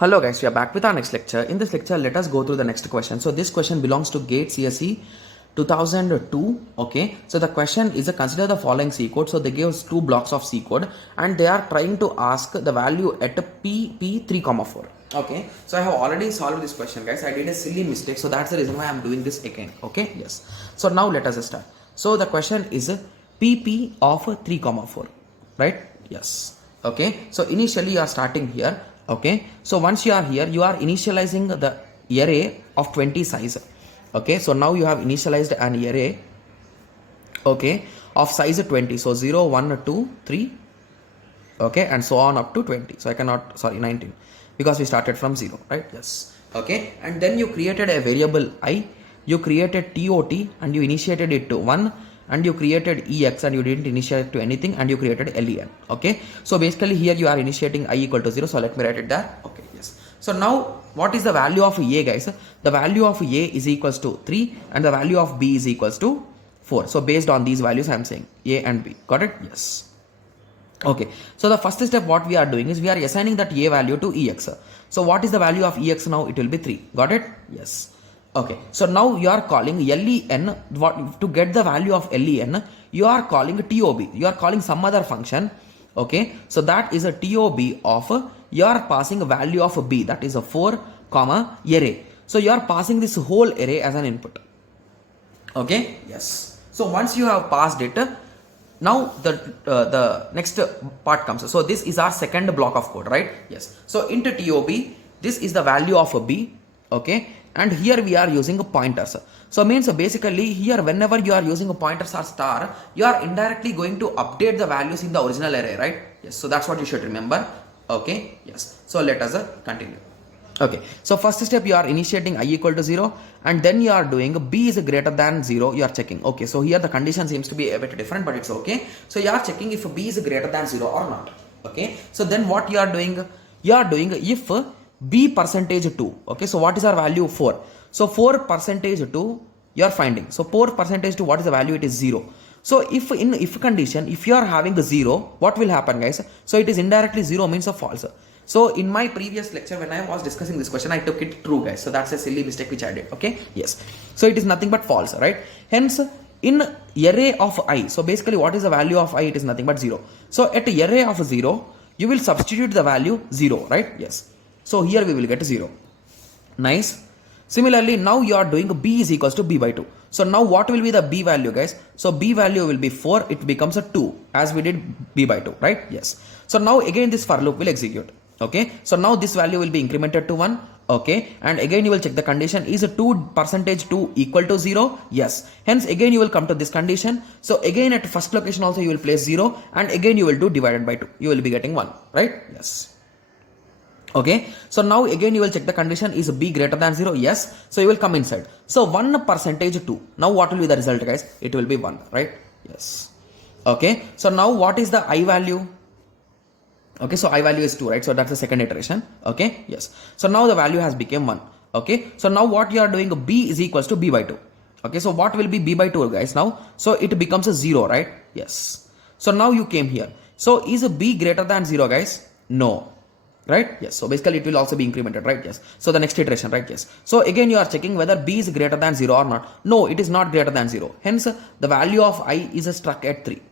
Hello guys, we are back with our next lecture. In this lecture, let us go through the next question. So this question belongs to GATE CSE 2002. Okay, so the question is consider the following C code. So they gave us two blocks of C code and they are trying to ask the value at P3,4. Okay, so I have already solved this question, guys. I did a silly mistake, so that's the reason why I'm doing this again. Okay, yes. So now let us start. So the question is PP of 3,4, right? Yes. Okay, so initially you are starting here. Okay, so once you are here, you are initializing the array of 20 size. Okay, so now you have initialized an array, okay, of size 20. So 0, 1, 2, 3, okay, and so on up to 20. So I cannot, sorry, 19, because we started from 0, right? Yes. Okay, and then you created a variable I, you created TOT and you initiated it to 1, and you created EX and you didn't initiate to anything, and you created LEN. Okay, so basically here you are initiating I equal to 0. So let me write it there. Okay, yes. So now what is the value of A, guys? The value of A is equals to 3 and the value of B is equals to 4. So based on these values I am saying A and B. Got it? Yes. Okay, so the first step what we are doing is we are assigning that A value to EX. So what is the value of EX now? It will be 3. Got it? Yes. Okay, so now you are calling LEN. To get the value of LEN, you are calling TOB. You are calling some other function. Okay, so that is a TOB of, you are passing a value of B, that is a 4 comma array. So you are passing this whole array as an input. Okay, yes. So once you have passed it, now the next part comes. So this is our second block of code, right? Yes. So into TOB, this is the value of a B. Okay, and here we are using pointers. So means basically here whenever you are using a pointers or star, you are indirectly going to update the values in the original array, right? Yes, so that's what you should remember. Okay, yes. So let us continue. Okay, so first step you are initiating I equal to 0 and then you are doing B is greater than 0, you are checking. Okay, so here the condition seems to be a bit different, but it's okay. So you are checking if B is greater than 0 or not. Okay, so then what you are doing? You are doing if B percentage 2. Okay, so what is our value? 4. So 4 percentage 2 you are finding. So 4 percentage 2, what is the value? It is 0. So if in if condition, if you are having a 0, what will happen, guys? So it is indirectly 0 means a false. So in my previous lecture when I was discussing this question, I took it true, guys. So that's a silly mistake which I did. Okay, yes. So it is nothing but false, right? Hence in array of I, so basically what is the value of I? It is nothing but 0. So at array of 0, you will substitute the value 0, right? Yes. So here we will get 0. Nice. Similarly, now you are doing B is equals to B by 2. So now what will be the B value, guys? So B value will be 4. It becomes a 2 as we did B by 2, right? Yes. So now again this for loop will execute. Okay. So now this value will be incremented to 1. Okay. And again you will check the condition. Is 2 percentage 2 equal to 0? Yes. Hence again you will come to this condition. So again at first location also you will place 0 and again you will do divided by 2. You will be getting 1, right? Yes. Okay, so now again you will check the condition. Is B greater than 0? Yes. So you will come inside. So 1 percentage 2. Now what will be the result, guys? It will be 1, right? Yes. Okay, so now what is the I value? Okay, so I value is 2, right? So that's the second iteration. Okay, yes. So now the value has become 1. Okay, so now what you are doing? B is equals to B by 2. Okay, so what will be B by 2, guys, now? So it becomes a 0, right? Yes. So now you came here. So is B greater than 0, guys? No. Right? Yes. So basically it will also be incremented, right? Yes. So the next iteration, right? Yes. So again you are checking whether B is greater than 0 or not. No, it is not greater than 0. Hence the value of I is struck at 3.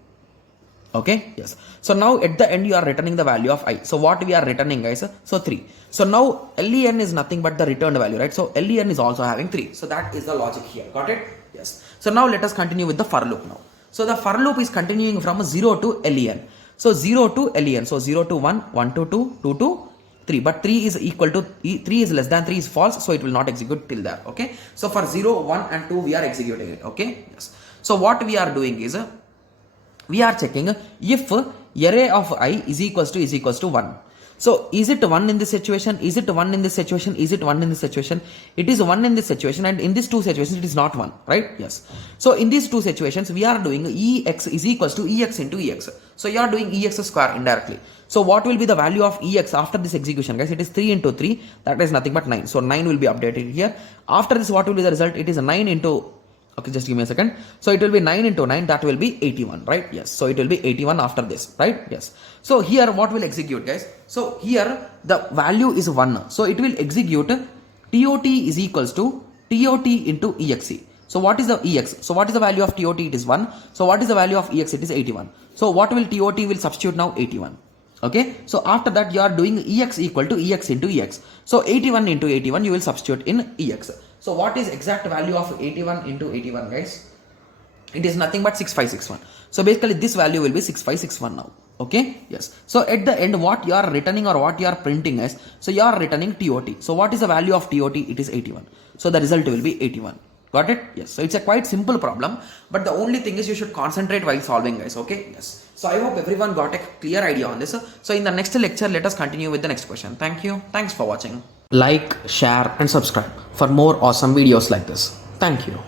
Okay. Yes. So now at the end you are returning the value of I. So what we are returning, guys? So 3. So now LEN is nothing but the returned value, right? So LEN is also having 3. So that is the logic here. Got it? Yes. So now let us continue with the for loop now. So the for loop is continuing from 0 to LEN. So 0 to LEN. So 0 to 1, 1 to 2, 2 to 3. But 3 is equal to 3 is less than 3 is false. So it will not execute till there. Okay. So for 0, 1 and 2 we are executing it. Okay. Yes. So what we are doing is we are checking if array of I is equals to 1. So is it 1 in this situation? Is it 1 in this situation? Is it 1 in this situation? It is 1 in this situation, and in these two situations it is not 1, right? Yes. So in these two situations we are doing EX is equals to EX into EX. So you are doing EX square indirectly. So what will be the value of EX after this execution, guys? It is 3 into 3. That is nothing but 9. So 9 will be updated here. After this, what will be the result? It is 9 into Okay, just give me a second. So it will be 9 into 9, that will be 81, right? Yes. So it will be 81 after this, right? Yes. So here what will execute, guys? So here the value is 1. So it will execute TOT is equals to TOT into EXE. So what is the EX? So what is the value of TOT? It is 1. So what is the value of EX? It is 81. So what will TOT will substitute now? 81. Okay. So after that you are doing EX equal to EX into EX. So 81 into 81 you will substitute in EX. So what is exact value of 81 into 81, guys? It is nothing but 6561. So basically this value will be 6561 now. Okay, yes. So at the end what you are returning or what you are printing is, so you are returning TOT. So what is the value of TOT? It is 81. So the result will be 81. Got it? Yes. So it's a quite simple problem, but the only thing is you should concentrate while solving, guys. Okay, yes. So I hope everyone got a clear idea on this. So in the next lecture, let us continue with the next question. Thank you. Thanks for watching. Like, share and subscribe for more awesome videos like this. Thank you.